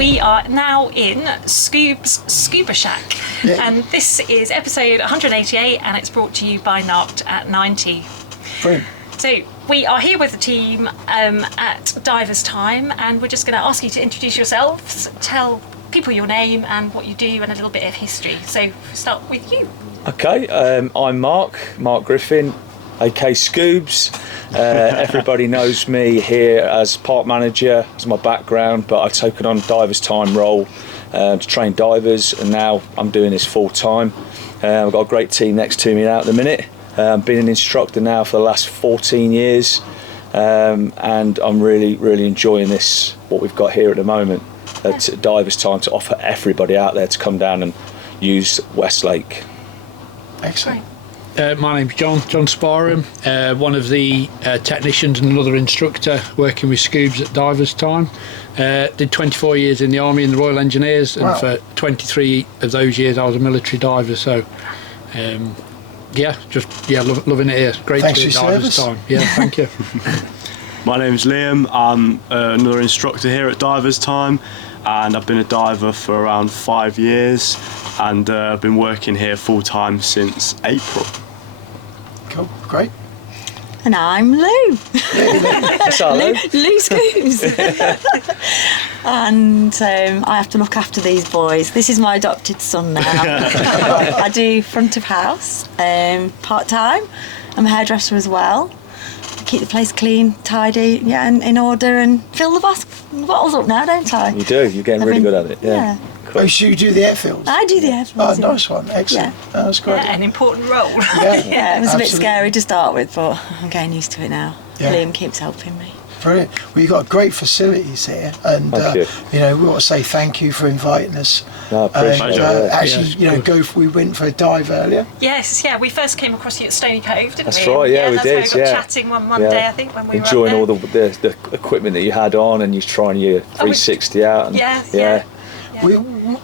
we are now in Scoob's Scuba Shack, and this is episode 188, and it's brought to you by Narked AT. Brilliant. So we are here with the team at DiversTime, and we're just going to ask you to introduce yourselves, tell people your name and what you do, and a little bit of history. So we'll start with you. Okay, I'm Mark Griffin, aka Scoobs. Everybody knows me here as park manager, as my background, but I've taken on DiversTime role to train divers, and now I'm doing this full time. I've got a great team next to me now at the minute. I've been an instructor now for the last 14 years, and I'm really enjoying this, what we've got here at the moment at DiversTime, to offer everybody out there to come down and use Westlake. Excellent. My name's John Sparham, one of the technicians and another instructor working with Scoobs at DiversTime. Did 24 years in the Army in the Royal Engineers, and for 23 of those years I was a military diver, so loving it here. Great Thanks to be at for your service. DiversTime. Yeah, thank you. My name's Liam. I'm another instructor here at DiversTime, and I've been a diver for around 5 years, and I've been working here full time since April. Cool, great. And I'm Lou. Hello. Lou Scoobs. And I have to look after these boys. This is my adopted son now. I do front of house, part-time. I'm a hairdresser as well. Keep the place clean, tidy, and in order, and fill the bottles up now, don't I? You do, you're getting really good at it. Yeah. Oh, so you do the airfields? I do the airfields. Oh, nice one, excellent. Yeah. Oh, that's great. Yeah, an important role. Yeah, It was a bit absolutely. scary to start with, but I'm getting used to it now. Yeah. Liam keeps helping me. Brilliant. Well, you've got great facilities here, and Thank you. we want to say thank you for inviting us. No, I appreciate And, it. actually, we went for a dive earlier. Yes, we first came across you at Stony Cove, didn't That's we? right, yeah, we that's did, where we got yeah. chatting one Monday, I think, when we enjoying were all up there. the equipment that you had on, and you're trying your 360 out. And, Yeah.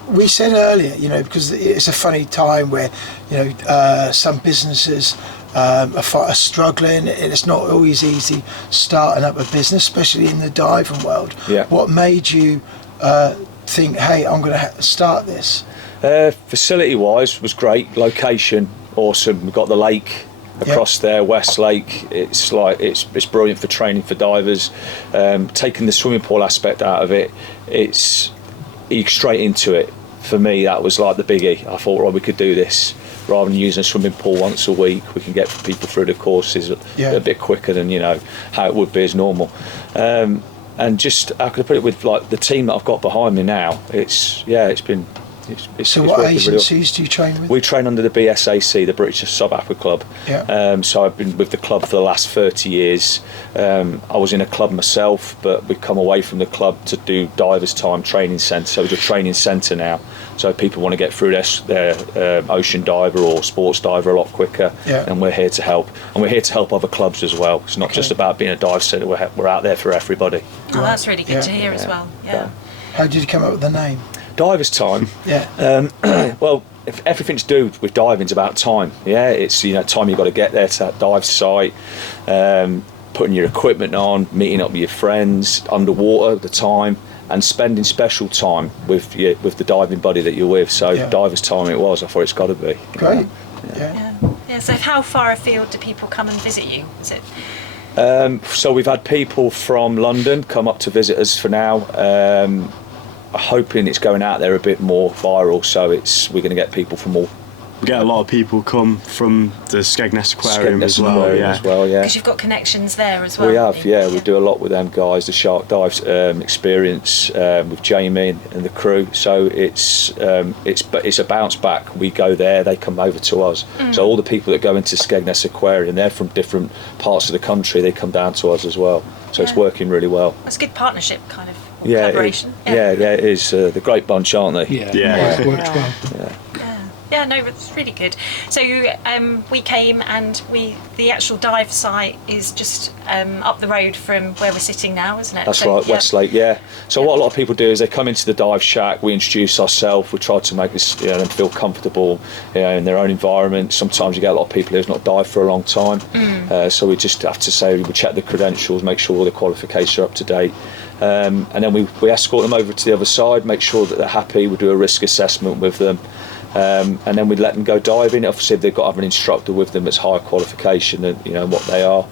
We said earlier, because it's a funny time where, some businesses are struggling, and it's not always easy starting up a business, especially in the diving world. Yeah. What made you think, hey, I'm going to start this? Facility-wise was great. Location, awesome. We've got the lake across there, Westlake. It's brilliant for training for divers. Taking the swimming pool aspect out of it, you're straight into it. For me, that was like the biggie. I thought, right, we could do this. Rather than using a swimming pool once a week, we can get people through the courses a bit quicker than how it would be as normal. And just, how could I put it, with like the team that I've got behind me now, it's been. So what agencies do you train with? We train under the BSAC, the British Sub-Aqua Club. Yeah. So I've been with the club for the last 30 years. I was in a club myself, but we've come away from the club to do DiversTime Training Centre. So it's a training centre now. So people want to get through their ocean diver or sports diver a lot quicker, and we're here to help. And we're here to help other clubs as well. It's not just about being a dive centre, we're out there for everybody. Oh, that's really good to hear as well. Yeah. How did you come up with the name? DiversTime. Yeah. Well, if everything to do with diving's about time. Yeah, it's time you've got to get there to that dive site, putting your equipment on, meeting up with your friends underwater at the time, and spending special time with the diving buddy that you're with. So DiversTime it was. I thought it's got to be. Great. Yeah. So how far afield do people come and visit you? Is it? So we've had people from London come up to visit us for now. Hoping it's going out there a bit more viral, so we're going to get people from all. We get a lot of people come from the Skegness Aquarium as well. Because you've got connections there as well. We have, we do a lot with them guys. The Shark Dive experience with Jamie and the crew. So it's a bounce back. We go there, they come over to us. So all the people that go into Skegness Aquarium, they're from different parts of the country. They come down to us as well. So it's working really well. That's a good partnership, kind of. Yeah, collaboration. It is. They're a great bunch, aren't they? Yeah, it works well. Yeah, Yeah, no, it's really good. So we came and the actual dive site is just up the road from where we're sitting now, isn't it? That's So, right, Westlake, yeah. So what a lot of people do is they come into the dive shack, we introduce ourselves, we try to make this, them feel comfortable in their own environment. Sometimes you get a lot of people who've not dived for a long time, so we just have to say, we check the credentials, make sure all the qualifications are up to date. And then we escort them over to the other side, make sure that they're happy, we do a risk assessment with them. And then we let them go diving. Obviously, they've got to have an instructor with them that's higher qualification than what they are.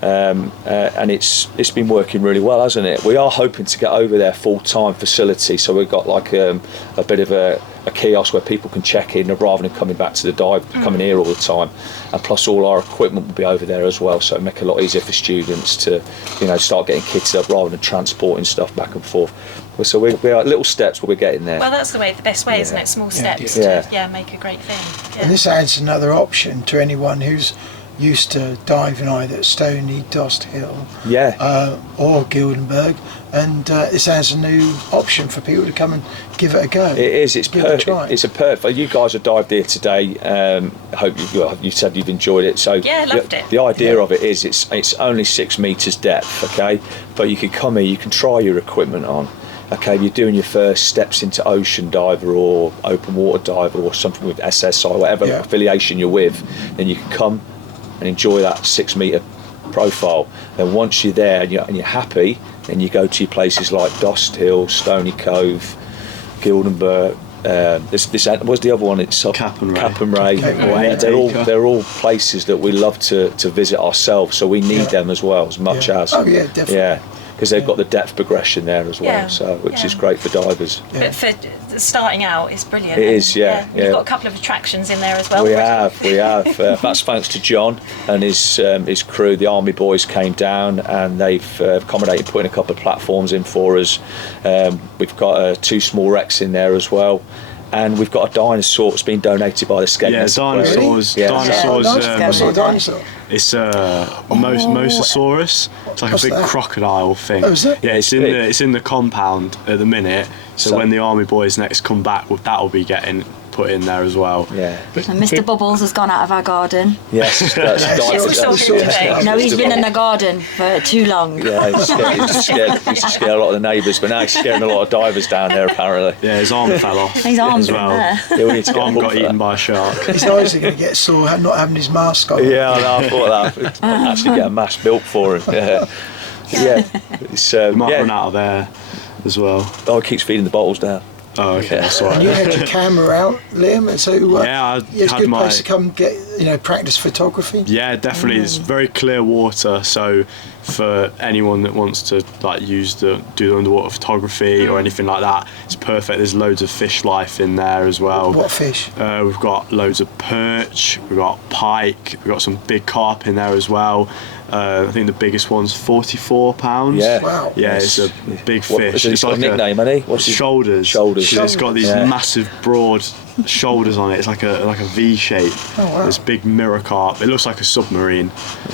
And it's been working really well, hasn't it? We are hoping to get over their full-time facility, so we've got like a bit of a kiosk where people can check in rather than coming back to the dive, coming here all the time. And plus all our equipment will be over there as well, so it'll make it a lot easier for students to start getting kitted up rather than transporting stuff back and forth. So we are little steps, but we're getting there. Well, that's the best way, isn't it? Small steps to make a great thing. Yeah. And this adds another option to anyone who's used to diving either at Stony, Dost Hill, or Gildenberg, and this adds a new option for people to come and give it a go. It is. It's perfect. It's a perfect. You guys have dived here today. I hope you said you've enjoyed it. So loved it. The idea of it is it's only 6 meters depth, okay, but you can come here, you can try your equipment on. Okay, if you're doing your first steps into ocean diver or open water diver or something with SSI, whatever affiliation you're with, then you can come and enjoy that 6 metre profile. Then once you're there and you're happy, then you go to your places like Dost Hill, Stony Cove, Gildenberg. What's the other one? It's Cap and Ray. They're all places that we love to visit ourselves. So we need them as well, as much as. Oh yeah, definitely. Yeah. Because they've got the depth progression there as well, which is great for divers. But for starting out, it's brilliant. It is, yeah. You've got a couple of attractions in there as well. We have. That's thanks to John and his crew. The Army boys came down and they've accommodated putting a couple of platforms in for us. We've got 2 small wrecks in there as well. And we've got a dinosaur that's been donated by the skate. Yeah, dinosaurs. Really? Dinosaurs. What's a dinosaur? It's Mosasaurus. It's like a big crocodile thing. Oh, is it? Yeah, it's in the compound at the minute. So when the Army boys next come back, that'll be getting put in there as well. Yeah. And Mr. Bubbles has gone out of our garden. Yes, No, he's been in the garden for too long. Yeah, he used to scare a lot of the neighbours, but now he's scaring a lot of divers down there apparently. Yeah, his arm fell off. His arm's as well. there. Yeah, we need to His arm got eaten by a shark. His eyes are going to get sore not having his mask on. Yeah, I know, I thought that. I'd actually get a mask built for him. It's, Might run out of air as well. Oh, it keeps feeding the bottles down. Oh, okay, that's all right. And you had your camera out, Liam, and so it's a good place to come get practice photography. Yeah, definitely. It's very clear water, so for anyone that wants to do the underwater photography or anything like that, it's perfect. There's loads of fish life in there as well. What fish? We've got loads of perch, we've got pike, we've got some big carp in there as well. I think the biggest one's 44 pounds. Yeah. Wow. Yeah, it's a big fish. It's like a nickname, hasn't he? What's his shoulders? Shoulders. It's got these massive, broad shoulders on it. It's like a V shape. Oh, wow. This big mirror carp. It looks like a submarine.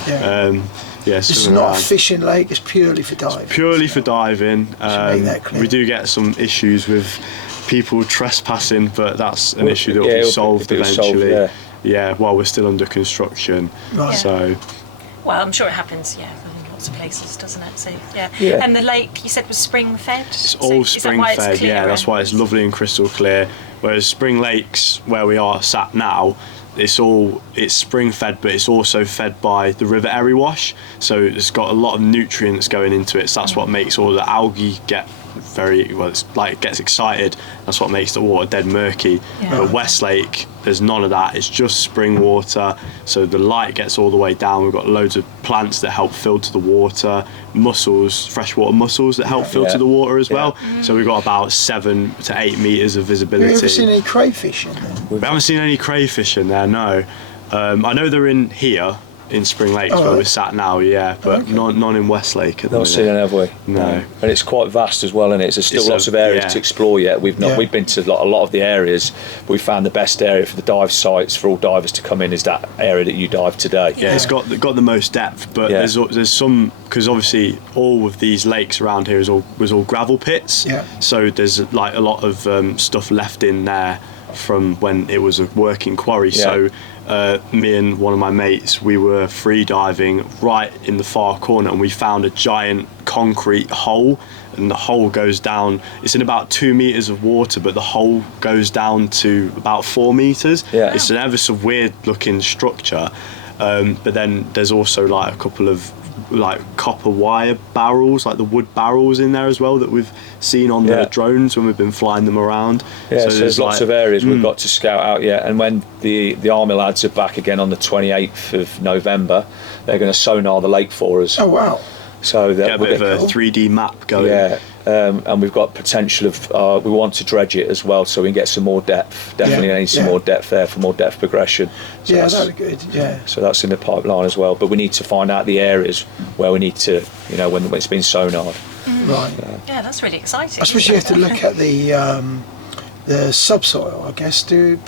Yeah. It's not a fishing lake. It's purely for diving. Purely for diving. Make that clear. We do get some issues with people trespassing, but that's an issue that will be solved eventually. While we're still under construction. Right. So. Well, I'm sure it happens, in lots of places, doesn't it? So, Yeah. And the lake, you said, was spring-fed? It's all spring-fed, that's why it's lovely and crystal clear. Whereas Spring Lakes, where we are sat now, it's spring-fed, but it's also fed by the River Erywash. So it's got a lot of nutrients going into it. So that's what makes all the algae get it gets excited. That's what makes the water dead murky. But Westlake, there's none of that. It's just spring water, so the light gets all the way down. We've got loads of plants that help filter the water, mussels, freshwater mussels that help filter the water as well. So we've got about 7 to 8 meters of visibility. Have you ever seen any crayfish in there? We haven't seen any crayfish in there, no. I know they're in here. In Spring Lakes where we're sat now, but none in Westlake at the minute. Not seen it, have we? No. And it's quite vast as well, and there's still lots of areas to explore yet. We've been to a lot of the areas. We found the best area for the dive sites for all divers to come in is that area that you dive today. Yeah, it's got the most depth, but there's some, because obviously all of these lakes around here was all gravel pits. Yeah. So there's a lot of stuff left in there from when it was a working quarry. So me and one of my mates, we were free diving right in the far corner, and we found a giant concrete hole, and the hole goes down. It's in about 2 meters of water, but the hole goes down to about 4 meters. It's an ever so weird looking structure, but then there's also like a couple of like copper wire barrels, like the wood barrels in there as well, that we've seen on the drones when we've been flying them around. So there's lots of areas we've got to scout out yet, and when the army lads are back again on the 28th of November, they're going to sonar the lake for us. Oh wow. So that a bit of a 3D map going. And we've got potential of we want to dredge it as well, so we can get some more depth. Definitely need some more depth there for more depth progression. So that'd be good. So that's in the pipeline as well, but we need to find out the areas where we need to, when it's been sonared. Right. Yeah, that's really exciting. I suppose you have to look at the subsoil, I guess, to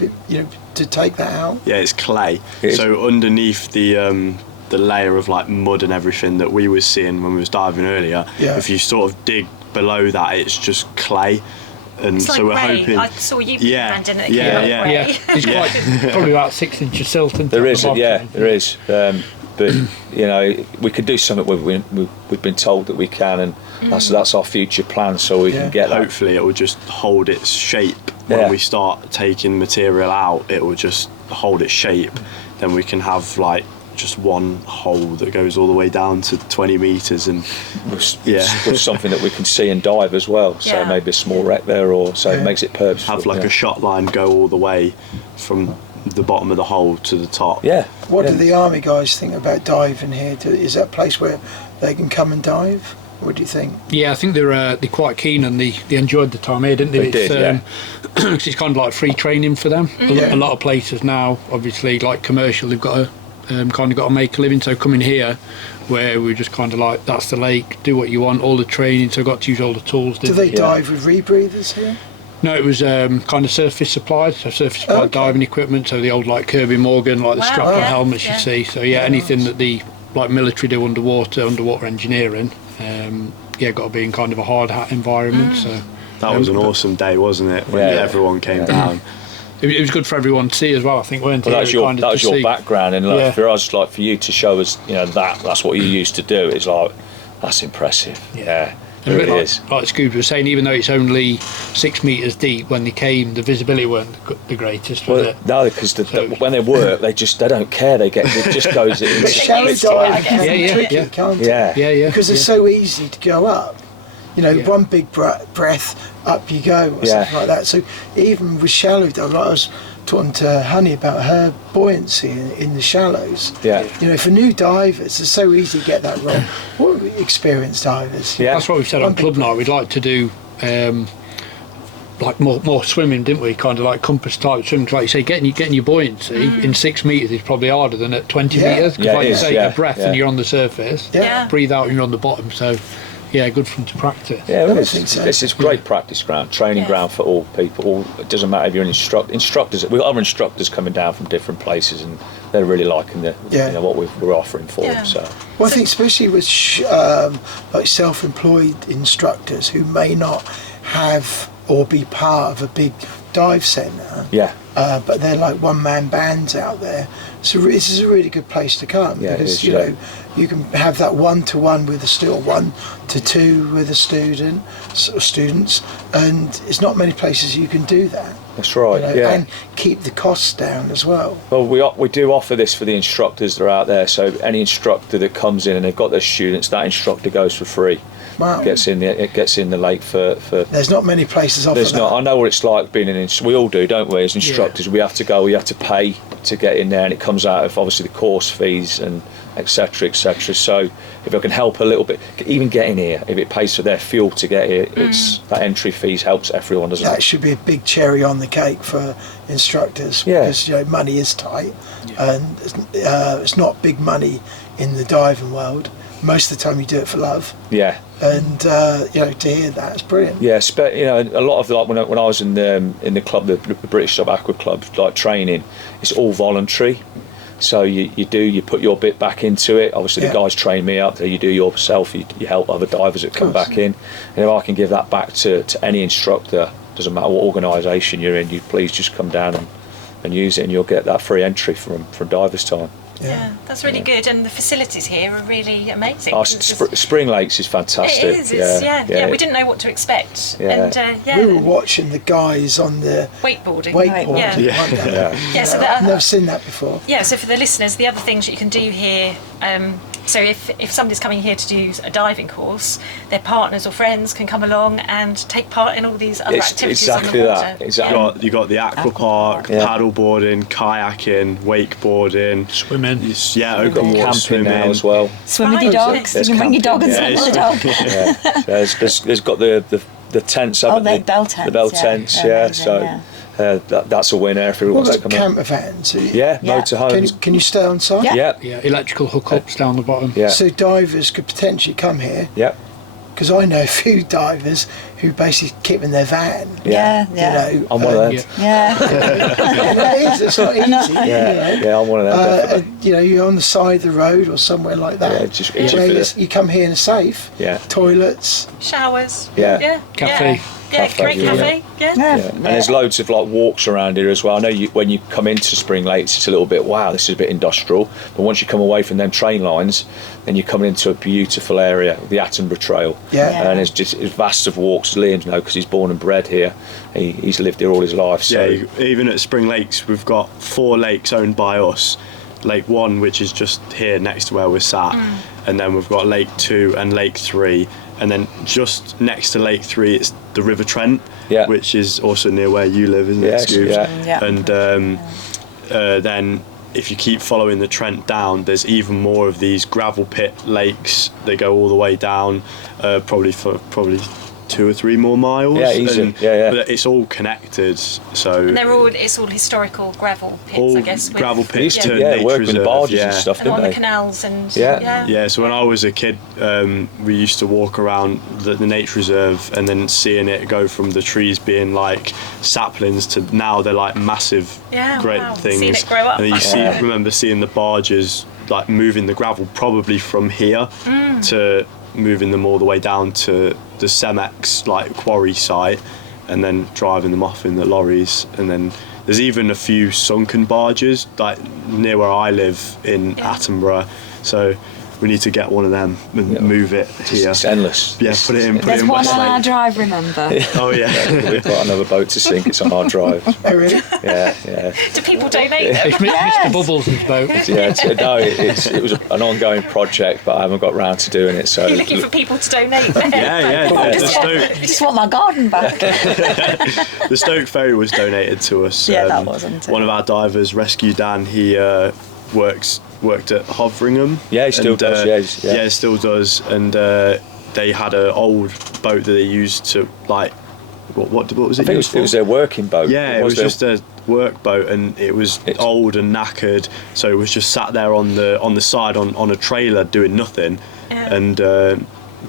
take that out. Yeah, it's clay. So underneath the layer of like mud and everything that we were seeing when we was diving earlier, if you sort of dig below that, it's just clay. And it's so like we're Ray. hoping. I saw you land in it. It's quite probably about 6 inches silt. There is, there is. But we could do something. We've been told that we can, and that's our future plan. So we can get. Hopefully, it will just hold its shape when we start taking material out. It will just hold its shape. Then we can have like just one hole that goes all the way down to 20 meters, and with something that we can see and dive as well. So maybe a small wreck there, or so it makes it purposeful. Have like a shot line go all the way from the bottom of the hole to the top. What do the army guys think about diving here? Is that a place where they can come and dive? What do you think? I think they're quite keen, and they enjoyed the time here, didn't they? It's kind of like free training for them. A lot of places now, obviously, like commercial, they've got to kind of got to make a living. So coming here, where we're just kind of like, that's the lake, do what you want, all the training, so got to use all the tools. Do they dive with rebreathers here? No, it was kind of surface supplied, diving equipment, so the old like Kirby Morgan, like the strap-on helmets you see. So anything that the like military do underwater engineering, got to be in kind of a hard hat environment. So that was an awesome day, wasn't it? When everyone came down. It was good for everyone to see as well, I think, weren't it? Well, that was your background, and for us, like for you to show us, that's what you used to do. It's like, that's impressive. It really is. Like Scuba was saying, even though it's only 6 meters deep, when they came, the visibility weren't the greatest. Was it? No, because when they work, they don't care. It just goes in. But shallow diving can be tricky, can't it? Because it's so easy to go up. One big breath, up you go, or something like that. So even with shallow diving, like I was talking to Honey about her buoyancy in the shallows. For new divers, it's so easy to get that wrong. What experienced divers? That's what we've said on club night. We'd like to do like more swimming, didn't we? Kind of like compass type swimming. Like you say, getting your buoyancy in 6 meters is probably harder than at 20 meters. Because like you say, your breath and you're on the surface. Breathe out and you're on the bottom. So. Good for them to practice. This is great practice ground, training ground for all people. It doesn't matter if you're an instructors. We've got other instructors coming down from different places, and they're really liking what we're offering for them. So, I think especially with like self-employed instructors who may not have or be part of a big dive centre. But they're like one-man bands out there. So this is a really good place to come because you can have that one-to-one with a student, 1-to-2 with a student or students, and it's not many places you can do that. That's right. And keep the costs down as well. Well, we do offer this for the instructors that are out there. So any instructor that comes in and they've got their students, that instructor goes for free. Wow. It gets in the lake for. There's not many places offer that. I know what it's like being we all do, don't we? As instructors, we have to go. We have to pay to get in there, and it comes out of obviously the course fees and etc. etc. So if I can help a little bit, even getting here, if it pays for their fuel to get here, it's that entry fees helps everyone, doesn't it? That should be a big cherry on the cake for instructors because money is tight, and it's not big money in the diving world. Most of the time you do it for love. And to hear that, it's brilliant. A lot of like when I was in the club, the British Sub Aqua Club, like training, it's all voluntary. So you put your bit back into it. Obviously the guys train me up, so you do yourself, you help other divers that come back in. And if I can give that back to any instructor, doesn't matter what organisation you're in, you please just come down and use it, and you'll get that free entry from Divers Time. Yeah, that's really good, and the facilities here are really amazing. Oh, Spring Lakes is fantastic. It is, yeah. We didn't know what to expect, Yeah. and We were watching the guys on the wakeboarding. wakeboard. Yeah, so I've never seen that before. Yeah, so for the listeners, the other things that you can do here, so if somebody's coming here to do a diving course, their partners or friends can come along and take part in all these other activities exactly on the water. that. Exactly. You got the aqua park, paddle boarding, kayaking, wakeboarding, Swimming. open water Camping swimming now as well. Swim with your Right. dogs. There's You can bring your dog and camping, swim yeah. with the dog. Yeah. So there's got the tents up. Oh, the bell tents. The bell yeah. tents, They're yeah. amazing, So yeah. that's a winner if everyone What wants to about come in. camper vans? Yeah, Yeah. motorhomes. Can you stay on site? Yeah. Yeah. Yeah, electrical hookups down the bottom. Yeah. So divers could potentially come here, Yeah. because I know a few divers who basically keep in their van. Yeah, You yeah. know, I'm one of them. Yeah. Yeah. it is. It's not easy. Yeah, I'm one of them. Definitely. You know, you're on the side of the road or somewhere like that. Yeah, just- You know, just- you come here and safe. Yeah. Toilets. Showers. Yeah. Yeah. Cafe. Yeah, Cafe, great yeah. cafe. Yeah. Yeah. Yeah. And there's loads of like walks around here as well. I know when you come into Spring Lakes, it's a little bit, wow, this is a bit industrial. But once you come away from them train lines, then you're coming into a beautiful area, the Attenborough Trail. Yeah. Yeah. And it's vast of walks. Liam knows because he's born and bred here. He's lived here all his life. So Even at Spring Lakes, we've got 4 lakes owned by us. Lake 1, which is just here next to where we're sat, and then we've got Lake 2 and Lake 3, and then just next to Lake 3 it's the River Trent, Yeah. which is also near where you live, isn't Yes, it, Scoobs? yeah. Yeah. And then if you keep following the Trent down, there's even more of these gravel pit lakes. They go all the way down, probably 2 or 3 more miles. Yeah, easy. And, Yeah. But it's all connected, so And it's all historical gravel pits, all I guess. With, gravel they used pits to to nature work with reserve, barges yeah. and stuff, and didn't on the they? canals and Yeah. Yeah, so when I was a kid, we used to walk around the nature reserve and then seeing it go from the trees being like saplings to now they're like massive, Yeah, great wow. things. Seeing it grow up. And you Yeah. remember seeing the barges like moving the gravel probably from here to moving them all the way down to the Cemex like quarry site, and then driving them off in the lorries. And then there's even a few sunken barges like near where I live in Attenborough, so we need to get one of them and move it here. It's endless. Yeah, put it in There's one on Westlake. our drive, remember? Oh yeah. We've got another boat to sink. It's on our drive. Oh, really? Yeah. Do people donate them? It's Mr. Bubbles' boat. Yeah, it was an ongoing project, but I haven't got round to doing it. So You're looking for people to donate them. Yeah. I The just want my garden back. Stoke Ferry was donated to us. Yeah, that wasn't it. One of our divers, Rescue Dan, he worked at Hoveringham. Yeah, he still and, does, yeah. Yeah, still does. And they had an old boat that they used to like. What was it? I think used it was their working boat. Yeah, it was their- just a work boat, and it was old and knackered, so it was just sat there on the side on a trailer doing nothing. Yeah. And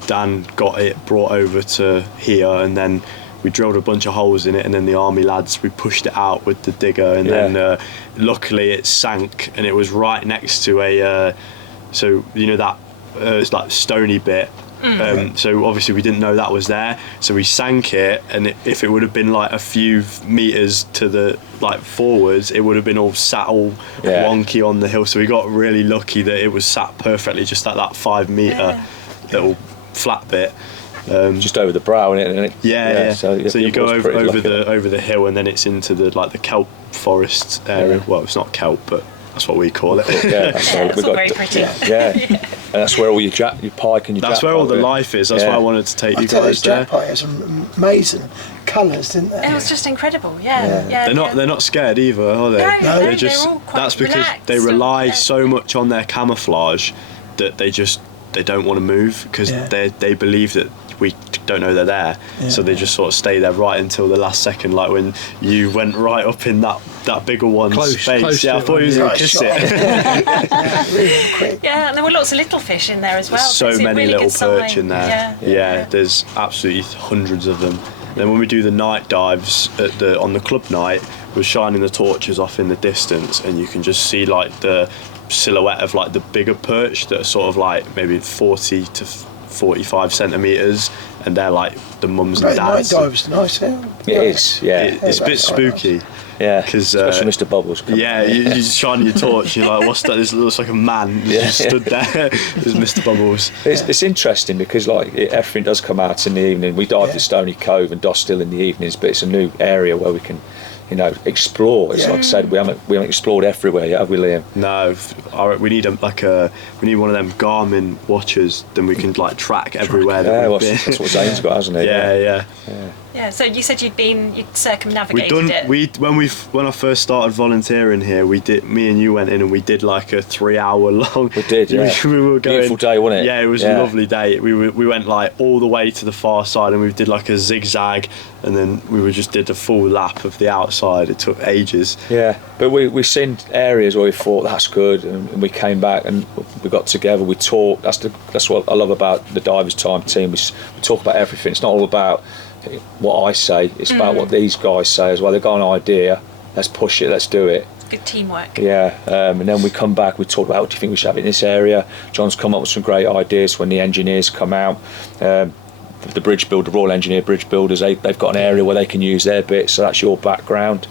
Dan got it brought over to here, and then we drilled a bunch of holes in it, and then the army lads, we pushed it out with the digger, and then luckily it sank, and it was right next to a so you know that it's like stony bit. So obviously we didn't know that was there, so we sank it, and if it would have been like a few meters to the like forwards, it would have been all sat all wonky on the hill. So we got really lucky that it was sat perfectly just at that 5 meter little flat bit. just over the brow, isn't it? Yeah. So you go over lucky. the hill, and then it's into the like the kelp forest area. Well, it's not kelp, but that's what we call it. Yeah, that's right. It's all very pretty. Yeah. And that's where all your pike and your That's jack where all the pike are. life is. That's why I wanted to take I you tell you, guys there. Jack Pie has some amazing colours, didn't they? It was just incredible. Yeah. They're not scared either, are they? No, they're they're just all quite that's because relaxed they rely and- so much on their camouflage that they don't want to move because they believe that we don't know they're there, so they just sort of stay there right until the last second. Like when you went right up in that bigger one's face. Close Yeah, I to thought he was going to kiss it. Really quick. Yeah, and there were lots of little fish in there as well. So it's a many really little good sign. perch in there. Yeah. There's absolutely hundreds of them. Then when we do the night dives on the club night, we're shining the torches off in the distance, and you can just see like the silhouette of like the bigger perch that are sort of like maybe 40 to 45 centimetres, and they're like the mums and Great night dads. dives, nice. Yeah. It is, yeah. It's a bit that's quite spooky. Yeah, Because especially Mr. Bubbles. yeah, you shine your torch. You're like, what's that? This looks like a man just stood there. There's Mr. Bubbles. It's interesting because like everything does come out in the evening. We dive at Stony Cove and Dostill in the evenings, but it's a new area where we can, explore. It's like I said, we haven't explored everywhere yet, have we, Liam? No, we need we need one of them Garmin watches. Then we can like track everywhere that we've been. That's what Zane's got, hasn't he? Yeah. Yeah, so you said you'd circumnavigated it. When I first started volunteering here, me and you went in and we did like a 3 hour long. We did, yeah. we were going, beautiful day, wasn't it? Yeah, it was a lovely day. We went like all the way to the far side and we did like a zigzag, and then we just did a full lap of the outside. It took ages. Yeah, but we've seen areas where we thought that's good, and we came back and we got together. We talked. That's what I love about the DiversTime team. We talk about everything. It's not all about what I say. It's about what these guys say as well. They've got an idea. Let's push it. Let's do it. Good teamwork. Yeah, and then we come back. We talk about, what do you think we should have in this area? John's come up with some great ideas. When the engineers come out, the Royal Engineer Bridge Builders, they've got an area where they can use their bit. So that's your background.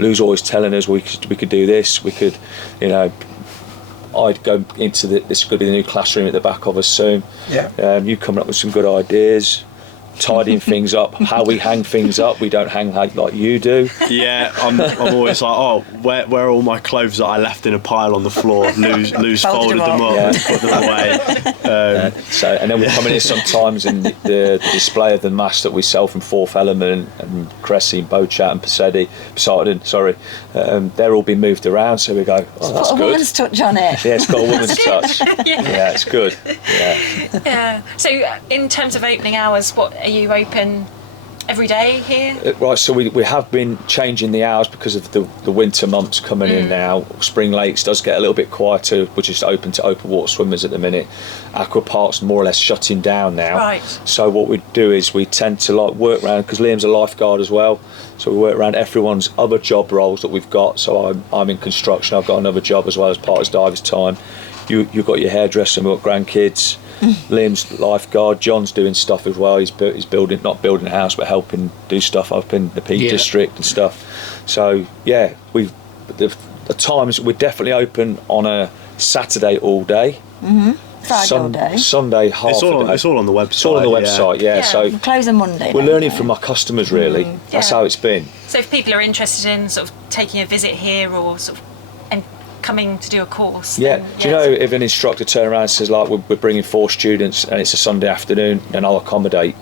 Lou's always telling us we could do this. We could, I'd go into this could be the new classroom at the back of us soon. Yeah. You coming up with some good ideas, tidying things up, how we hang things up. We don't hang like you do. Yeah, I'm always like, oh, where are all my clothes that I left in a pile on the floor? Lou's folded them up and put them away. So, and then we're coming in sometimes in the display of the masts that we sell from Fourth Element and Cressy and Bochat and Poseidon, sorry, they're all been moved around. So we go, oh, that's Put a good. woman's touch on it. Yeah, it's got a woman's touch. Yeah, it's good. Yeah. Yeah. So in terms of opening hours, are you open every day here? Right, so we have been changing the hours because of the winter months coming in now. Spring Lakes does get a little bit quieter. We're just open to open water swimmers at the minute. Aqua Park's more or less shutting down now. Right. So what we do is we tend to work around, because Liam's a lifeguard as well, so we work around everyone's other job roles that we've got. So I'm in construction. I've got another job as well as part of DiversTime. You've got your hairdresser and we've got grandkids. Liam's lifeguard. John's doing stuff as well. He's building, not building a house, but helping do stuff up in the Peak District and stuff. So yeah, the times we're definitely open on a Saturday all day. Friday all day. Sunday half It's all a day. on the website. It's all on the website. Yeah. So We close on Monday. we're don't learning we? from our customers really. That's Yeah. how it's been. So if people are interested in sort of taking a visit here or sort of and coming to do a course, Yeah. then, Do you know if an instructor turns around and says like we're bringing 4 students and it's a Sunday afternoon, then I'll accommodate.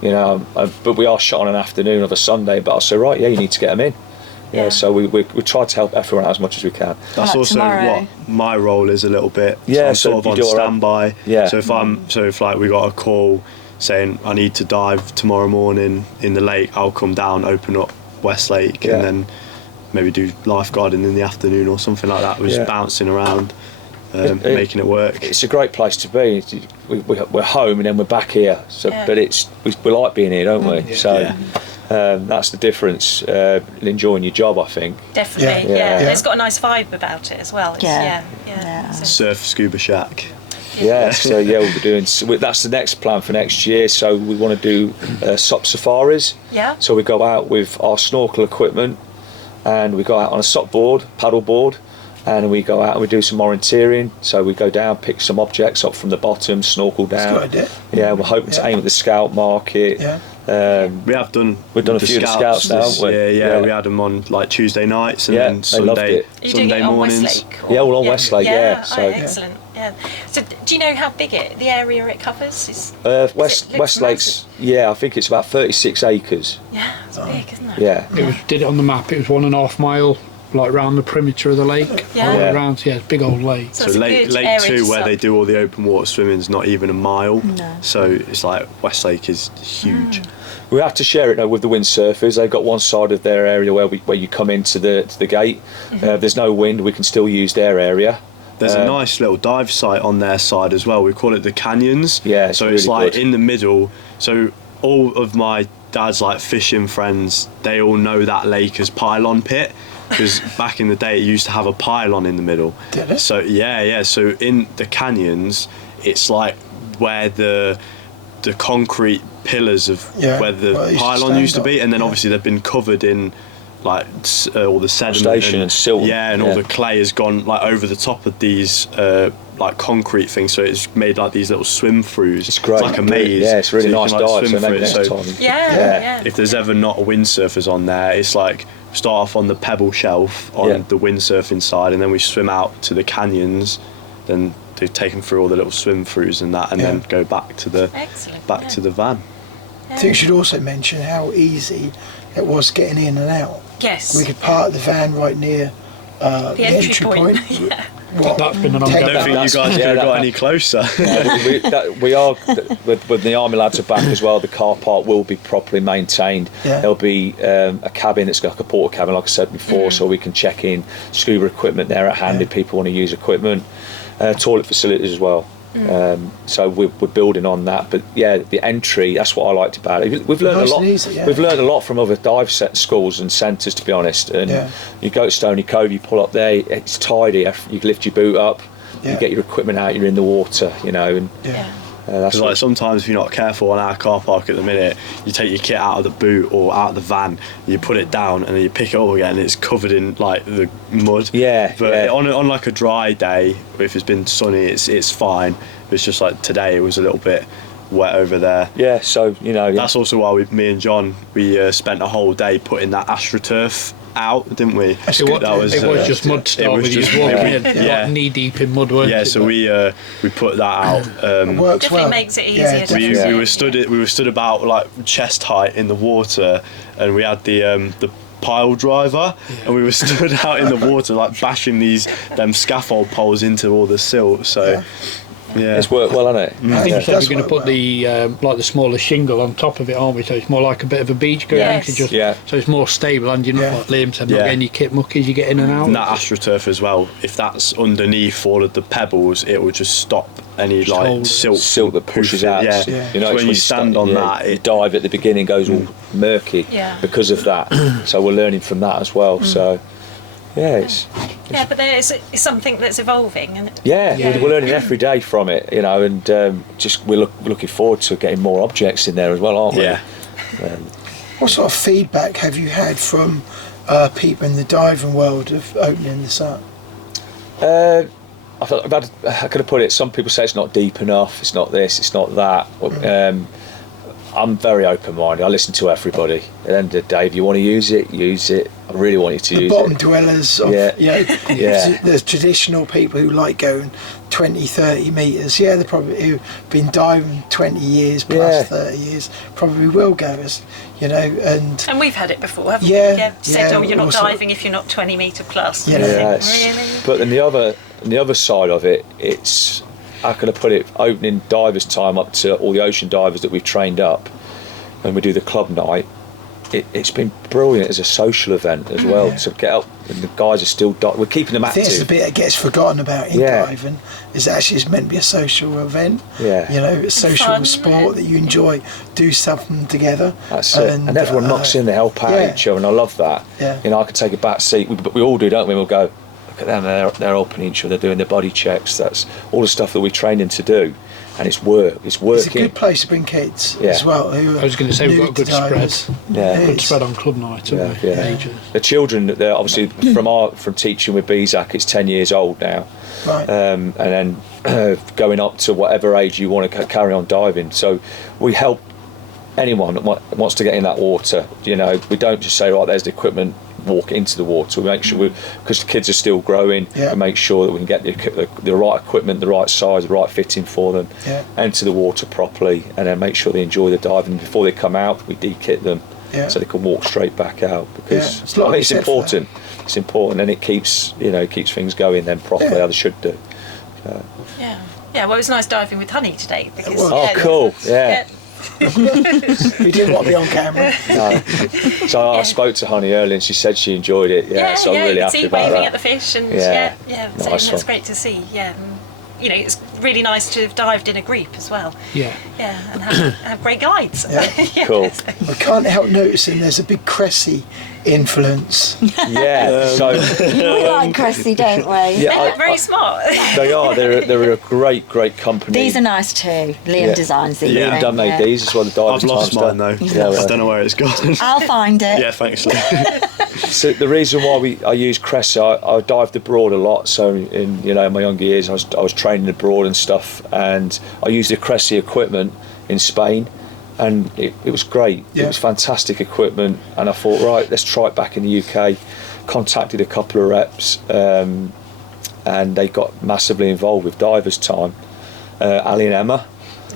But we are shot on an afternoon of a Sunday. But I'll say right, yeah, you need to get them in. Yeah. So we try to help everyone out as much as we can. That's Like also tomorrow. what my role is a little bit. Yeah, I'm so sort of you on do all right. standby. Yeah. So if we got a call saying I need to dive tomorrow morning in the lake, I'll come down, open up Westlake, and then maybe do lifeguarding in the afternoon or something like that. We're just bouncing around, making it work. It's a great place to be. We're home and then we're back here. So, but we like being here, don't we? So. That's the difference. Enjoying your job, I think. Definitely, Yeah. It's got a nice vibe about it as well. Yeah. So- Surf Scuba Shack. Yeah, so we'll be doing. That's the next plan for next year. So we want to do SUP safaris. Yeah. So we go out with our snorkel equipment, and we go out on a SUP board, paddle board, and we go out and we do some orienteering. So we go down, pick some objects up from the bottom, snorkel down. That's a good idea. Yeah, we're hoping to aim at the scout market. Yeah. We have done. We've done a the few of the scouts now, haven't we? Yeah. We had them on like Tuesday nights and then they loved Sunday it. Are you doing Sunday it on mornings. Westlake? Yeah, all on Westlake, yeah. So- excellent. Yeah. So do you know how big the area it covers is? Westlake's, yeah, I think it's about 36 acres. Yeah, it's big, isn't it? Yeah. Did it on the map. It was 1.5 mile, like round the perimeter of the lake. Yeah. All the way Yeah. around. Yeah, big old lake. So So it's a Lake good area 2, to where sup. they do all the open water swimming, is not even a mile. No. So it's like Westlake is huge. We have to share it now with the windsurfers. They've got one side of their area where you come into the gate. There's no wind. We can still use their area. There's a nice little dive site on their side as well. We call it the canyons. Yeah, it's so it's really like good. in the middle. So all of my dad's like fishing friends, they all know that lake as Pylon Pit, because back in the day it used to have a pylon in the middle. Did it? So yeah. So in the canyons, it's like where the concrete pillars of where the pylon used to be, and then obviously they've been covered in like all the sediment and silt. And all the clay has gone like over the top of these like concrete things, so it's made like these little swim throughs. It's great. It's like a maze. Yeah, it's a really nice you can, like, dive. swim So through maybe it. next So time. Yeah. if there's ever not a windsurfers on there, it's like start off on the pebble shelf on the windsurfing side, and then we swim out to the canyons, then they take them through all the little swim throughs and that, and then go back to the to the van. I think you should also mention how easy it was getting in and out. Yes. We could park the van right near the entry point. That's been an I ongoing. don't think you guys could have got any closer. we are when the army lads are back as well. The car park will be properly maintained. There'll be a cabin that's like a porta cabin, like I said before, so we can check in scuba equipment there at hand if people want to use equipment. Toilet facilities as well. So we're building on that, but the entry, that's what I liked about it. We've learned a lot. We've learned a lot from other dive set schools and centres, to be honest. And you go to Stony Cove, you pull up there, it's tidy. You lift your boot up, you get your equipment out, you're in the water, and that's Because like sometimes if you're not careful on our car park at the minute, you take your kit out of the boot or out of the van, you put it down, and then you pick it up again, and it's covered in like the mud. But on like a dry day, if it's been sunny, it's fine. It's just like today, it was a little bit wet over there. So that's also why me and John spent a whole day putting that AstroTurf out, didn't we? It was just mud to start with. You just walking in, like knee deep in mud, weren't it? So we put that out. It works Definitely makes it easier to we were stood about like chest height in the water, and we had the pile driver, and we were stood out in the water like bashing them scaffold poles into all the silt. So it's worked well, hasn't it? I think you said we're going to put the like the smaller shingle on top of it, aren't we? So it's more like a bit of a beach going so it's more stable, and you're not like Liam said, not getting your kit mucky as you get in and out. And that AstroTurf as well, if that's underneath all of the pebbles, it will just stop any like silt that pushes out. So when you stand on that, you dive at the beginning goes all murky because of that. So we're learning from that as well. So but it's something that's evolving, and we're learning every day from it, and just we're looking forward to getting more objects in there as well, aren't we? What sort of feedback have you had from people in the diving world of opening this up? I could have put it. Some people say it's not deep enough. It's not this. It's not that. I'm very open-minded. I listen to everybody. At the end of the day, if you want to use it, use it. I really want you to use it. The bottom dwellers of, the traditional people who like going 20, 30 metres, they're probably who've been diving 20 years plus 30 years, probably will go, and we've had it before, haven't we? Said, you're not diving if you're not 20 metre plus. Really? But then the other side of it, it's, how can I put it, opening divers time up to all the ocean divers that we've trained up, and we do the club night. It's been brilliant as a social event as well, to get up, and the guys are still we're keeping them active. I think it's the bit that gets forgotten about in diving, is actually it's meant to be a social event. It's social fun, sport that you enjoy, do something together. That's it. And everyone knocks in to help out each other, and I love that. I could take a back seat, but we all do, don't we? We'll go, look at them, they're helping each other, doing their body checks. That's all the stuff that we're training to do, and it's working. It's a good place to bring kids as well. I was going to say we've got a good spread. Good spread on club night, haven't we? The children, they're obviously from teaching with BZAC, it's 10 years old now, and then going up to whatever age you want to carry on diving. So we help anyone that wants to get in that water. We don't just say, right, there's the equipment, walk into the water. We make sure, because the kids are still growing, we make sure that we can get the right equipment, the right size, the right fitting for them, enter the water properly, and then make sure they enjoy the diving. Before they come out, we de-kit them so they can walk straight back out, because I think it's important. It's important, and it keeps things going then properly how they should do. Well, it was nice diving with Honey today, because cool. We didn't want to be on camera. No. So I spoke to Honey earlier, and she said she enjoyed it. So I'm really happy about waving that. at the fish, and nice that's great to see. you know, it's really nice to have dived in a group as well. Yeah. Yeah, and have great guides. Yeah. Cool. I can't help noticing there's a big Cressy influence. Yeah. So We like Cressy, don't we? Yeah, They look very smart. they are. They're a great company. These are nice too. Liam Yeah. designs these. Yeah. Liam done made Yeah. these as well. The divers I've lost time mine stuff. though. Yeah, I don't know where it's gone. I'll find it. Yeah, thanks, Lee. So the reason why I use Cressy, I dived abroad a lot. So in my younger years, I was training abroad and stuff, and I used the Cressy equipment in Spain, and it was great. Yeah. It was fantastic equipment, and I thought, right, let's try it back in the UK. Contacted a couple of reps, and they got massively involved with DiversTime. Ali and Emma.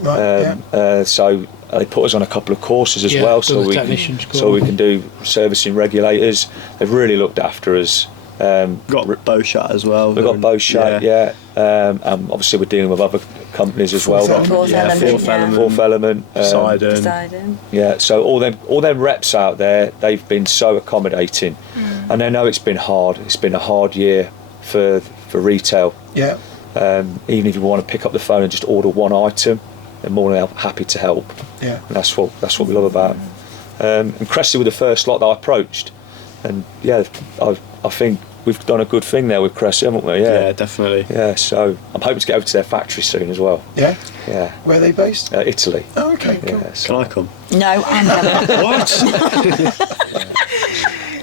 Right. So they put us on a couple of courses as Yeah, well, for the technicians, cool. so we can do servicing regulators. They've really looked after us. Got bow shot as well. We've got bow shot, yeah. And obviously we're dealing with other companies as well. Fourth Element. Fourth Element, Fourth yeah. Element. Poseidon. Poseidon. Yeah, so all them reps out there, they've been so accommodating, and I know it's been hard. It's been a hard year for retail. Yeah. Even if you want to pick up the phone and just order one item, they're more than happy to help. Yeah. And that's what we love about. And Cressy were the first lot that I approached, and yeah, I think we've done a good thing there with Cressy, haven't we? Yeah, definitely. Yeah, so I'm hoping to get over to their factory soon as well. Yeah. Yeah. Where are they based? Italy. Oh, okay, cool. Yeah, so Can I come? No, I'm gonna. What?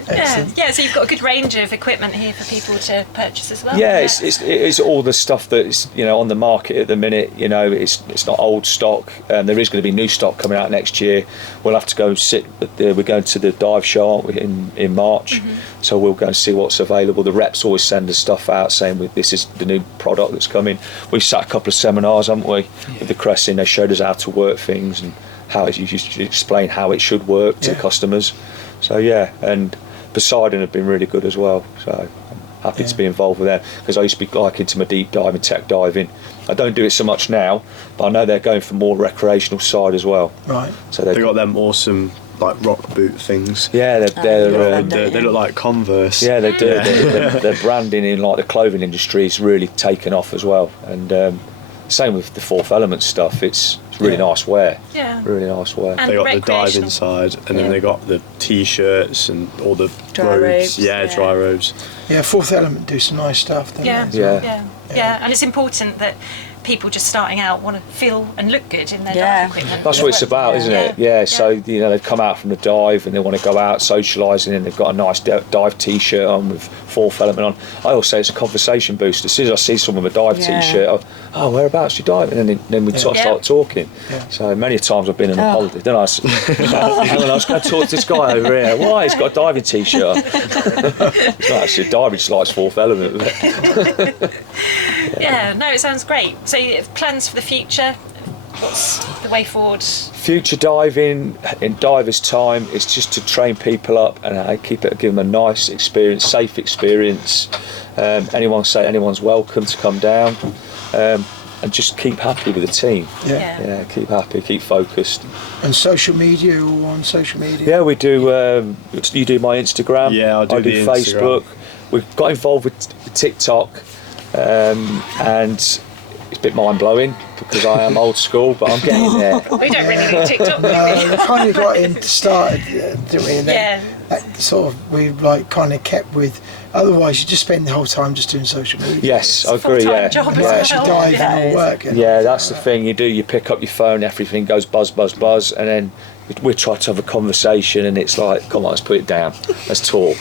Yeah, so you've got a good range of equipment here for people to purchase as well. yeah, it's all the stuff that's on the market at the minute. It's not old stock. There is going to be new stock coming out next year. We'll have to go and sit. We're going to the dive show, aren't we, in March? So we'll go and see what's available. The reps always send us stuff out saying this is the new product that's coming. We've sat a couple of seminars, haven't we, with the Cressy, and they showed us how to work things and how you explain how it should work to the customers. So yeah, and Poseidon have been really good as well, so I'm happy to be involved with them, because I used to be like into my deep diving, tech diving. I don't do it so much now, but I know they're going for more recreational side as well. Right. So They got them awesome like rock boot things. yeah, They look like Converse. yeah, they do. Their branding in like the clothing industry is really taken off as well, and same with the Fourth Element stuff. It's really nice wear. Yeah. Really nice wear. And They got the recreational. diving side, and then they got the t-shirts and all the Dry robes, Yeah, yeah. dry robes. Yeah, Fourth Element do some nice stuff. Don't Yeah. they? Yeah. And it's important that people just starting out want to feel and look good in their Yeah. dive equipment. That's what it's about, isn't it? Yeah. So they've come out from the dive and they want to go out socialising, and they've got a nice dive T-shirt on with Fourth Element on. I always say it's a conversation booster. As soon as I see someone with a dive Yeah. T-shirt, oh, whereabouts you diving? And then we sort of start talking. Yeah. So many times I've been on a holiday, then I hang on, I was going to talk to this guy over here. Why? He's got a diving T-shirt on. It's not actually a diving, just likes Fourth Element. Yeah, no, it sounds great. So you have plans for the future? What's the way forward? Future diving in DiversTime is just to train people up and give them a nice experience, safe experience. Anyone's welcome to come down, and just keep happy with the team. Yeah. Yeah, keep happy, keep focused. And social media, all on social media. Yeah, we do. You do my Instagram. Yeah, I do the Facebook. Instagram. We've got involved with TikTok, and it's a bit mind blowing because I am old school, but I'm getting there. We don't really need TikTok. do we? We kind of got in started, didn't we? And then Yeah. that sort of we like kind of kept with. Otherwise, you just spend the whole time just doing social media. Yes, I It's a agree. full-time Yeah, job as yeah. well. Actually diving Yeah. or working. Yeah, that's the thing. You pick up your phone, everything goes buzz, buzz, buzz, and then we try to have a conversation, and it's like, come on, let's put it down, let's talk.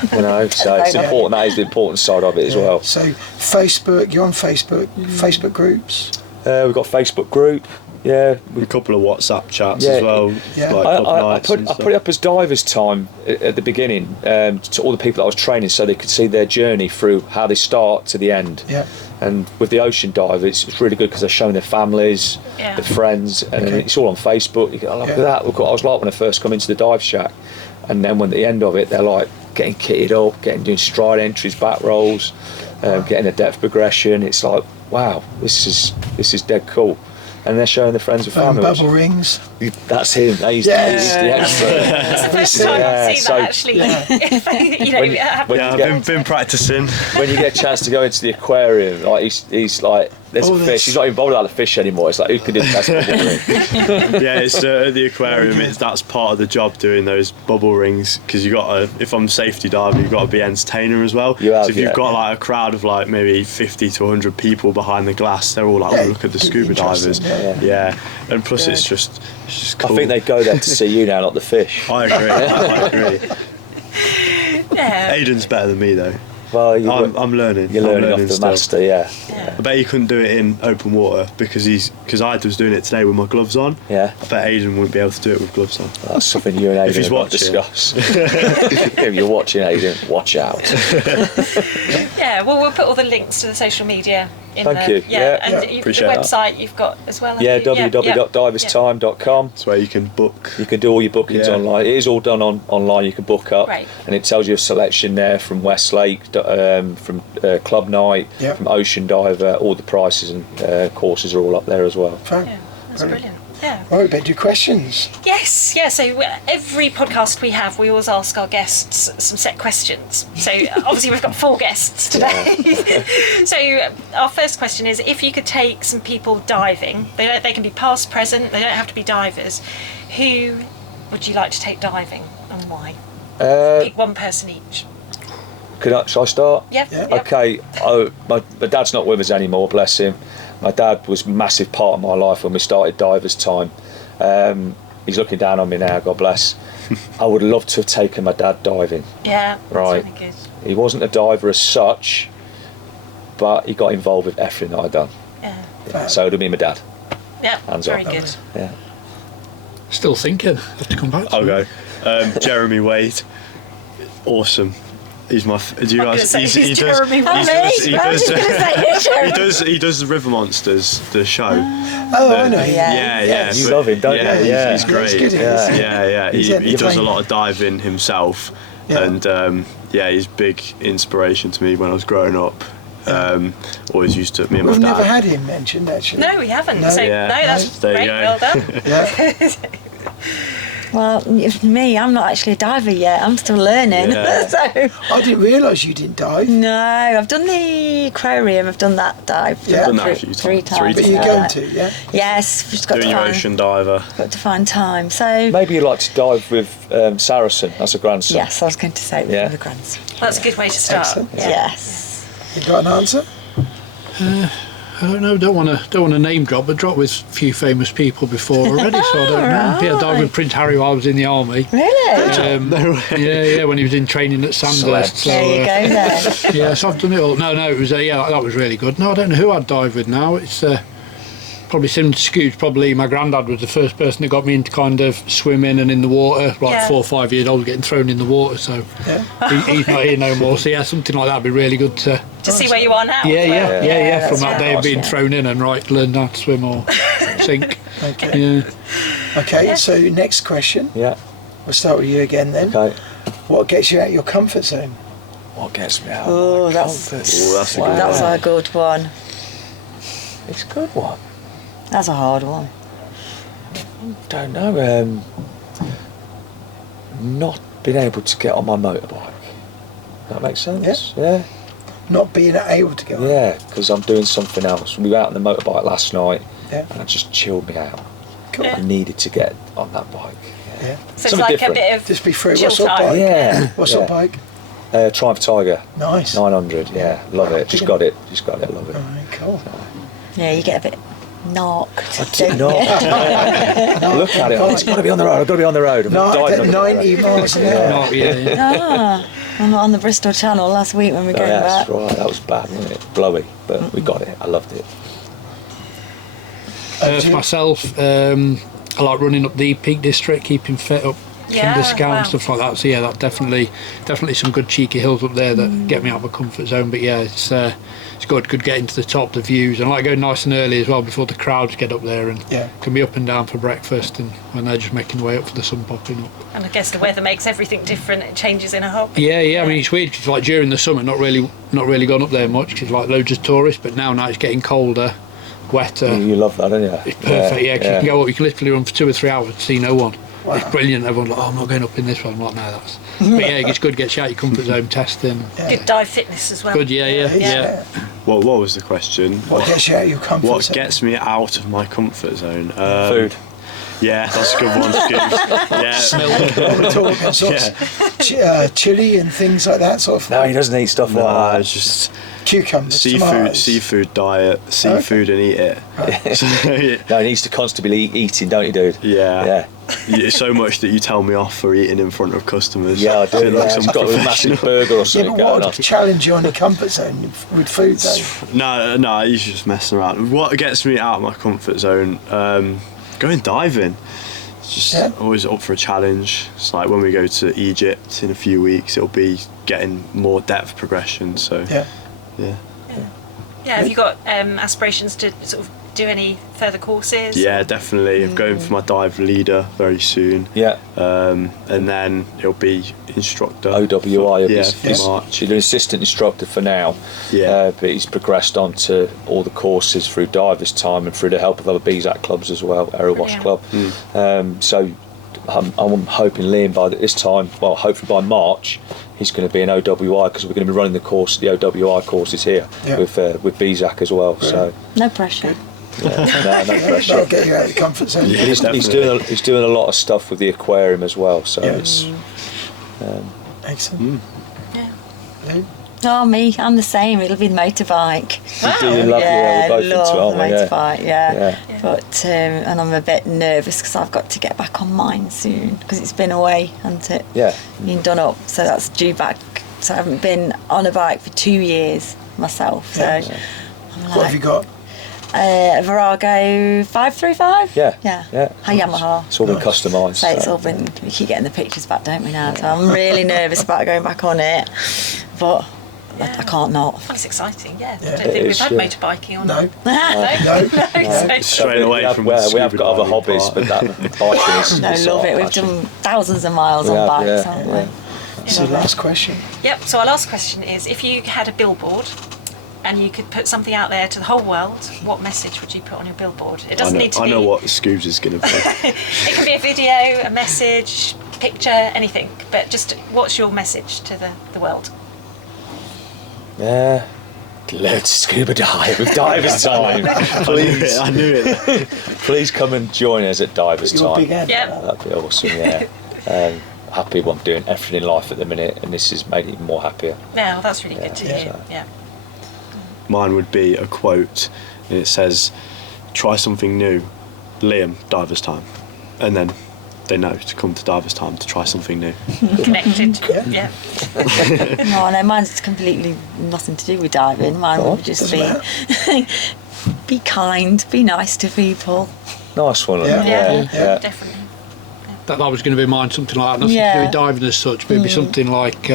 So it's important. That is the important side of it as well. So Facebook, you're on Facebook, Facebook groups. We've got a Facebook group. Yeah, A couple of WhatsApp chats Yeah, as well. yeah. Like club I nights put and it stuff. up as DiversTime at the beginning to all the people that I was training, so they could see their journey through how they start to the end. Yeah. And with the ocean dive, it's really good because they're showing their families, Yeah. their friends, and Okay. it's all on Facebook. You go, look Yeah. at that. Look what I was like when I first come into the dive shack, and then when at the end of it, they're like getting kitted up, doing stride entries, back rolls, getting a depth progression. It's like, wow, this is dead cool. And they're showing their friends and family. Bubble rings. That's him. He's Yeah. he's the expert. It's the first time Yeah, I've seen so- that actually. When it happens. you Yeah, get- I've been practicing. when you get a chance to go into the aquarium, like he's like there's Oh, a that's- fish. He's not involved about the fish anymore. It's like, who could do the best bubble ring? Yeah, it's at the aquarium. That's part of the job, doing those bubble rings, because you got to. If I'm safety diving, you've got to be entertainer as well. You have, so if you've yeah. got like a crowd of like maybe 50 to 100 people behind the glass, they're all like, Yeah, "Oh, look at the keep it scuba interesting, divers." yeah. And plus Good. it's just cool. I think they go there to see you now, not the fish. I agree. I agree. Yeah. Aiden's better than me though. Well, I'm learning. You're I'm learning off the still. master, yeah. I bet he couldn't do it in open water because I was doing it today with my gloves on. Yeah. I bet Aiden wouldn't be able to do it with gloves on. That's something you and Aiden If he's have got to watching. discuss. If you're watching, Aiden, watch out. Yeah, well, we'll put all the links to the social media in Thank the you. Yeah. and Yeah. the Appreciate that. website you've got as well. Yeah, haven't you? www.diverstime.com. That's where you can book. You can do all your bookings Yeah. online. It is all done online. You can book up, Right. and it tells you a selection there from Westlake, from Club Night, Yeah. from Ocean Diver. All the prices and courses are all up there as well. Fine. Yeah, that's brilliant. Yeah. Right, we better do questions. Yes, yeah. So every podcast we have, we always ask our guests some set questions. So obviously we've got 4 guests today. So our first question is: if you could take some people diving, they can be past, present, they don't have to be divers. Who would you like to take diving and why? Pick one person each. Shall I start? Yeah. Yeah. Yep. Okay. My dad's not with us anymore, bless him. My dad was a massive part of my life when we started DiversTime. He's looking down on me now, God bless. I would love to have taken my dad diving. Yeah. Right. That's really good. He wasn't a diver as such, but he got involved with everything that I'd done. Yeah. So it would have been my dad. Yeah. Hands Very up. good. Yeah. Still thinking. Have to come back to I'll it. go. Jeremy Wade, awesome. He's my. Do you I'm guys? gonna say he's Jeremy Wade. He does. He does the River Monsters, the show. Oh, I know. Yeah. Yeah. You but- love him, don't you? Yeah, Yeah. he's great. He's good, Yeah. Yeah. He's He at the does a plane. lot of diving himself, Yeah. and he's big inspiration to me when I was growing up. Always used to me and my We've dad. never had him mentioned, actually. No, we haven't. No. So Yeah. no, that's There you great. go. Well done. Yeah. Well, if me, I'm not actually a diver yet. I'm still learning. Yeah. So I didn't realise you didn't dive. no, I've done the aquarium. I've done that dive. Yeah. Done that a three, few three times. times. But you're yeah. going to, yeah? Yes, just got Doing to your find, ocean diver. got to find time. So Maybe you like to dive with Saracen. That's a grandson. yes, I was going to say it Yeah. with the grandson. That's a good way to start. Excellent. Yeah. Yes. You got an answer? I don't know. Don't want to name drop, but dropped with a few famous people before already, so I don't know. Right. Yeah, I dived with Prince Harry while I was in the army. Really? Yeah, when he was in training at Sandhurst. So, There you go then. yeah, so I've done it all. No, it was that was really good. No, I don't know who I'd dive with now. It's probably similar to Scoobs. Probably my granddad was the first person that got me into kind of swimming and in the water. Like Yeah. 4 or 5 years old, getting thrown in the water. So he's not here no more. So yeah, something like that'd be really good to. To see where you are now. Yeah. Yeah, From that's that day of right. being thrown in and learn how to swim or sink. Okay. Yeah. Okay, so next question. Yeah. We'll start with you again then. Okay. What gets you out of your comfort zone? What gets me out? Oh, of my that's- comfort? Oh, that's a good That's one. a good one. It's a good one. That's a hard one. Don't know. Not being able to get on my motorbike. That makes sense. Yeah. Not being able to go. Yeah. Because I'm doing something else. We were out on the motorbike last night, Yeah. and it just chilled me out. Cool. Yeah. I needed to get on that bike. Yeah. So it's Something like different. a bit of Just be free. chill What sort of time. bike? Yeah. What sort of bike? Triumph Tiger Nice. 900. Yeah, love it. Just got it. Love it. Alright, cool. Yeah, you get a bit knocked. I did not. Look at it. It's got to be on the road. I've got to be on the road. I'm No, diving on the road. 90 miles an hour. Oh, yeah. Ah, I'm on the Bristol Channel last week when we were Oh, going yeah, back. that's right. That was bad, wasn't it? Blowy, but we got it. I loved it. For myself, I like running up the Peak District, keeping fit up Yeah, Kinderscow wow. Mm. and stuff like that. So yeah, that definitely some good cheeky hills up there that get me out of my comfort zone. But yeah, it's good getting to the top, the views, and I like going nice and early as well before the crowds get up there, and Yeah. can be up and down for breakfast, and when they're just making their way up for the sun popping up. And I guess the weather makes everything different. It changes in a hop. Yeah. I mean, it's weird 'cause like during the summer, not really gone up there much because like loads of tourists. But now it's getting colder, wetter. You love that, don't you? It's perfect. Yeah, 'cause you can go up. You can literally run for 2 or 3 hours and see no one. Wow. It's brilliant. Everyone's like, oh, I'm not going up in this one. I'm like, no, that's. But yeah, it's good to get you out your comfort zone testing. Good dive fitness as well. Good, yeah. What was the question? What gets you out of your comfort What zone? gets me out of my comfort zone? Food. Yeah, that's a good one, Scoobs. Yeah. We're talking sort of chili and things like that, sort of No, he doesn't eat stuff like Nah, that. it's just cucumbers, tomatoes. seafood diet, seafood and eat it. So, yeah. No, he needs to constantly be eating, don't you, dude? Yeah. It's so much that you tell me off for eating in front of customers. Yeah, I do. Feel like Yeah. some It's got a professional. massive burger or Yeah, something but going what on. would challenge you on your comfort zone with food, though? No, he's just messing around. What gets me out of my comfort zone? Going diving. It's just always up for a challenge. It's like when we go to Egypt in a few weeks, it'll be getting more depth progression. So yeah. Have you got aspirations to sort of do any further courses? Yeah, definitely. I'm going for my dive leader very soon. Yeah. And then it'll be instructor. OWI. For March. He's an assistant instructor for now. Yeah. But he's progressed on to all the courses through DiversTime and through the help of other BZAC clubs as well, Aero Wash Club. So I'm hoping Liam by this time, well, hopefully by March, he's going to be an OWI because we're going to be running the OWI courses here with BZAC as well. So No pressure. no pressure. That'll get you out of the comfort zone. Yeah. He's doing a lot of stuff with the aquarium as well. So it's Excellent. Yeah. Oh, me, I'm the same. It'll be the motorbike. really lovely. Yeah, We're both love into it, the aren't we? Yeah. motorbike, yeah. Yeah. But, and I'm a bit nervous because I've got to get back on mine soon because it's been away, hasn't it? Yeah. Been done up, so that's due back. So I haven't been on a bike for 2 years myself, so I'm like, What have you got? a Virago 535? Yeah. A Yamaha. It's all been customised. So it's all been, we keep getting the pictures back, don't we now? So I'm really nervous about going back on it, but I can't not. Well, it's exciting, I don't Yeah. think It we've is, had yeah. motorbikey on No. it. No. Straight away we have, from we the have scuba got other diving hobbies, part. but that biking is. No, is love our it. We've passion. done thousands of miles We on have, bikes, yeah. haven't we? So last question. Yep, so our last question is, if you had a billboard and you could put something out there to the whole world, what message would you put on your billboard? It doesn't need to be... I know what Scoobs is going to be. It can be a video, a message, picture, anything, but just what's your message to the world? Yeah. Let's scuba dive with DiversTime. Please. I knew it. Please come and join us at You're a big DiversTime. head. Yep. That'd be awesome, yeah. Happy what I'm doing everything in life at the minute, and this has made it even more happier. Yeah, well, that's really good to hear. so- Yeah. Mine would be a quote, and it says, "Try something new, Liam, DiversTime," and then they know to come to DiversTime to try something new. Connected. Yeah. No, mine's completely nothing to do with diving. Mine would just doesn't be kind, be nice to people. Nice one. Yeah. Yeah, definitely. That was going to be mine, something like that. Nothing to do with diving as such, but it'd be something like,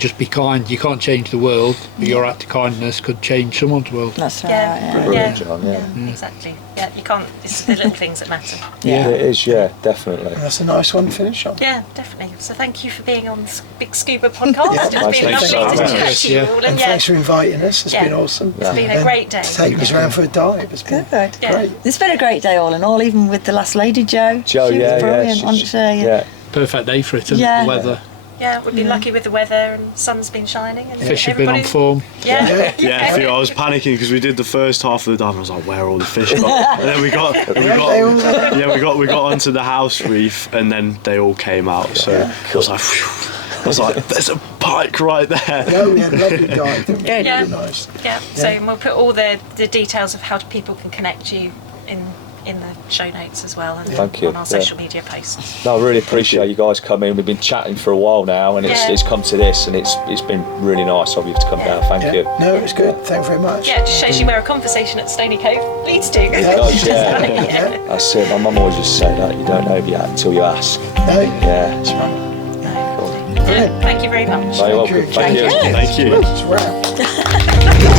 just be kind. You can't change the world, but your act of kindness could change someone's world. That's right. Yeah. Brilliant, John, yeah. Exactly. Yeah, you can't. It's the little things that matter. Yeah, it is, yeah, definitely. That's a nice one to finish on. Yeah, definitely. So thank you for being on the BiG Scuba podcast. Yeah, It's been lovely thanks so to much. chat to you Yeah. all. And thanks for inviting us. It's been awesome. It's been a And great day. taking us around for a dive. It's been Good. Yeah. great. It's been a great day all in all, even with the last lady, Jo. Joe, She yeah, was brilliant, yeah. wasn't she? Yeah. Perfect day for it, isn't Yeah. it? The weather. Yeah, we've been lucky with the weather and sun's been shining. And Fish have been on everybody- form. Yeah. Yeah, I was panicking because we did the first half of the dive. And I was like, "Where are all the fish gone?" And then we got onto the house reef, and then they all came out. So I was like, phew. I was like, "There's a pike right there." No, we had a lovely dive. Didn't we? Good. Yeah. Really nice. Yeah. So we'll put all the details of how people can connect you in the show notes as well, and Thank you, on our social media posts. No, I really appreciate you guys coming. We've been chatting for a while now, and it's come to this, and it's been really nice of you to come down. Thank you. No, it was good. Thank you very much. Yeah, it just shows you where a conversation at Stony Cove leads to. does, yeah. Yeah. That's it. My mum always used to say that you don't know yet until you ask. No, Yeah. it's right. Yeah, thank you very much. Very welcome. Thank you. Thank you. Thank you. It's a wrap.